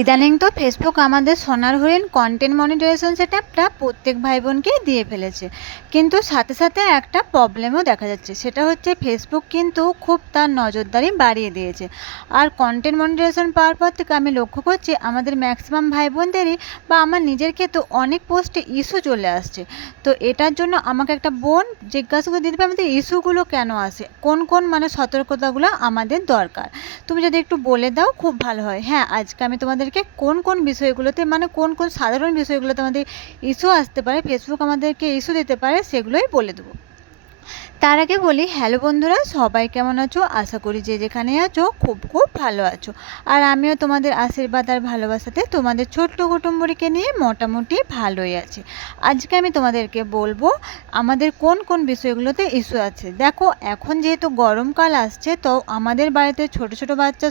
ইদানিং তো ফেসবুক আমাদের সোনার হরিণ কন্টেন্ট মনিটাইজেশন সেটআপটা প্রত্যেক ভাই বোনকেই দিয়ে ফেলেছে, কিন্তু সাথে সাথে একটা প্রবলেমও দেখা যাচ্ছে। সেটা হচ্ছে ফেসবুক কিন্তু খুব তার নজরদারি বাড়িয়ে দিয়েছে। আর কন্টেন্ট মনিটাইজেশন পাওয়ার পর থেকে আমি লক্ষ্য করছি আমাদের ম্যাক্সিমাম ভাই বোনদেরই বা আমার নিজের ক্ষেত্রে অনেক পোস্টে ইস্যু চলে আসছে। তো এটার জন্য আমাকে একটা বোন জিজ্ঞাসা করে দিতে পারে আমাদের ইস্যুগুলো কেন আসে, কোন কোন সতর্কতাগুলো আমাদের দরকার। তুমি যদি একটু বলে দাও খুব ভালো হয়। হ্যাঁ, আজকে আমি তোমাদেরকে কোন কোন বিষয়গুলোতে কোন কোন সাধারণ বিষয়গুলোতে আমাদের ইস্যু আসতে পারে, ফেসবুক আমাদেরকে ইস্যু দিতে পারে, সেগুলোই বলে দেবো। তার আগে বলি, হ্যালো বন্ধুরা, সবাই কেমন আছো? আশা করি যে যেখানে আছো খুব খুব ভালো আছো। আর আমিও তোমাদের আশীর্বাদ আর ভালোবাসাতে তোমাদের ছোট্ট কুটুম্বরীকে নিয়ে মোটামুটি ভালোই আছি। আজকে আমি তোমাদেরকে বলবো আমাদের কোন কোন বিষয়গুলোতে ইস্যু আছে। দেখো, এখন যেহেতু গরমকাল আসছে, তো আমাদের বাড়িতে ছোট ছোট বাচ্চা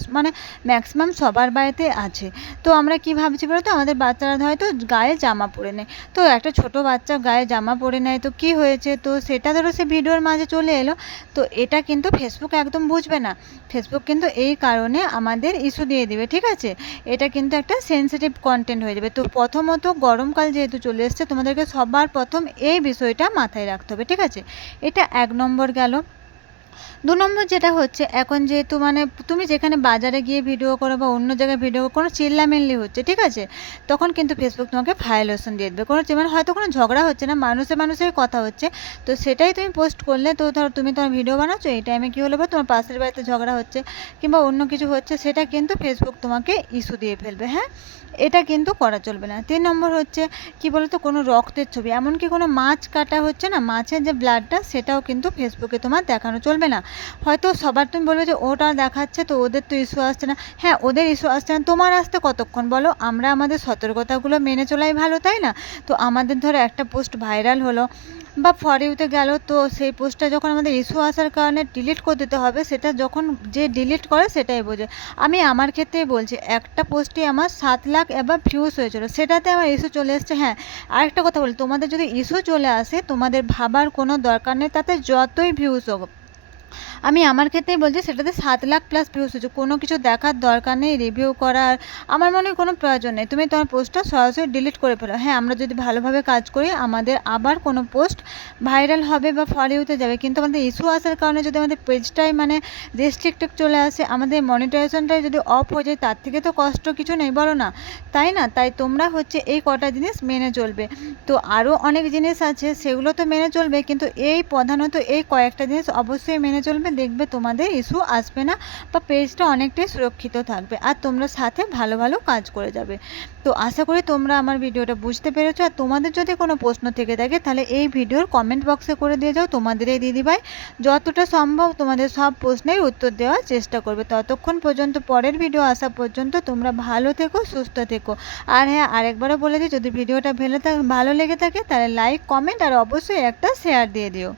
ম্যাক্সিমাম সবার বাড়িতে আছে। তো আমরা কি ভাবছি বলো তো, আমাদের বাচ্চারা হয়তো গায়ে জামা পরে নেয়। তো একটা ছোট বাচ্চা গায়ে জামা পরে নেয় তো কি হয়েছে, তো সেটা ধরো সে ভিডিওর মাঝে চলে এলো। তো এটা কিন্তু ফেসবুক একদম বুঝবে না। ফেসবুক কিন্তু এই কারণে আমাদের ইস্যু দিয়ে দিবে, ঠিক আছে? এটা কিন্তু একটা সেনসিটিভ কন্টেন্ট হয়ে যাবে। তো প্রথমত গরমকাল যেহেতু চলে এসছে, তোমাদেরকে সবার প্রথম এই বিষয়টা মাথায় রাখতে হবে, ঠিক আছে? এটা 1 নম্বর গেল। 2 নম্বর যেটা হচ্ছে, এখন যেহেতু তুমি যেখানে বাজারে গিয়ে ভিডিও করো বা অন্য জায়গায় ভিডিও কোনো চিল্লামিল্লি হচ্ছে, ঠিক আছে? তখন কিন্তু ফেসবুক তোমাকে ভায়োলেশন দিয়ে দেবে। কোনো হয়তো কোনো ঝগড়া হচ্ছে না, মানুষে মানুষের কথা হচ্ছে, তো সেটাই তুমি পোস্ট করলে। তো ধরো তুমি তোমার ভিডিও বানাচ্ছো, এই টাইমে কী হলো বা তোমার পাশের বাড়িতে ঝগড়া হচ্ছে কিংবা অন্য কিছু হচ্ছে, সেটা কিন্তু ফেসবুক তোমাকে ইস্যু দিয়ে ফেলবে। হ্যাঁ, এটা কিন্তু করা চলবে না। 3 নম্বর হচ্ছে কি বলতো, কোনো রক্তের ছবি, এমনকি কোনো মাছ কাটা হচ্ছে না, মাছের যে ব্লাডটা, সেটাও কিন্তু ফেসবুকে তোমার দেখানো চলবে না। হয়তো সবার তুমি বলবে যে ওটা দেখাচ্ছে তো ওদের তো ইস্যু আসছে না। হ্যাঁ, ওদের ইস্যু আসছে না, তোমার আসতে কতক্ষণ বলো? আমরা আমাদের সতর্কতাগুলো মেনে চলাই ভালো, তাই না? তো আমাদের ধরো একটা পোস্ট ভাইরাল হলো বা ফর ইউতে গেল, তো সেই পোস্টটা যখন আমাদের ইস্যু আসার কারণে ডিলিট করে দিতে হবে, সেটা যখন যে ডিলিট করে সেটাই বোঝে। আমি আমার ক্ষেত্রেই বলছি, একটা পোস্টে আমার 7 লাখ এবার ভিউজ হয়েছিল, সেটাতে আমার ইস্যু চলে এসছে। হ্যাঁ, আরেকটা কথা বলি, তোমাদের যদি ইস্যু চলে আসে, তোমাদের ভাবার কোনো দরকার নেই, তাতে যতই ভিউজ হোক। আমি আমার ক্ষেত্রেই বলছি, সেটাতে 7 লাখ প্লাস ভিউজ হচ্ছে, কোনো কিছু দেখার দরকার নেই, রিভিউ করার আমার মনে হয় কোনো প্রয়োজন নেই। তুমি তোমার পোস্টটা সরাসরি ডিলিট করে ফেলো। হ্যাঁ, আমরা যদি ভালোভাবে কাজ করি, আমাদের আবার কোনো পোস্ট ভাইরাল হবে বা ফর ইউতে যাবে, কিন্তু আমাদের ইস্যু আসার কারণে যদি আমাদের পেজটাই রেস্ট্রিক্টেড চলে আসে, আমাদের মনিটাইজেশনটাই যদি অফ হয়ে যায়, তার থেকে তো কষ্ট কিছু নেই, বলো না? তাই না? তাই তোমরা হচ্ছে এই কটা জিনিস মেনে চলবে। তো আরও অনেক জিনিস আছে, সেগুলো তো মেনে চলবে, কিন্তু এই প্রধানত এই কয়েকটা জিনিস অবশ্যই মেনে চলবে, দেখবে তোমাদের ইস্যু আসবে না বা পেজটা অনেকটাই সুরক্ষিত থাকবে, আর তোমরা সাথে ভালো ভালো কাজ করে যাবে। তো আশা করি তোমরা আমার ভিডিওটা বুঝতে পেরেছো। আর তোমাদের যদি কোনো প্রশ্ন থেকে থাকে, তাহলে এই ভিডিওর কমেন্ট বক্সে করে দিয়ে যাও। তোমাদের এই দিদিভাই যতটা সম্ভব তোমাদের সব প্রশ্নের উত্তর দেওয়ার চেষ্টা করবে। ততক্ষণ পর্যন্ত, পরের ভিডিও আসা পর্যন্ত তোমরা ভালো থেকো, সুস্থ থেকো। আর হ্যাঁ, আরেকবারও বলে দিই, যদি ভিডিওটা ভালো লেগে থাকে, তাহলে লাইক, কমেন্ট আর অবশ্যই একটা শেয়ার দিয়ে দিও।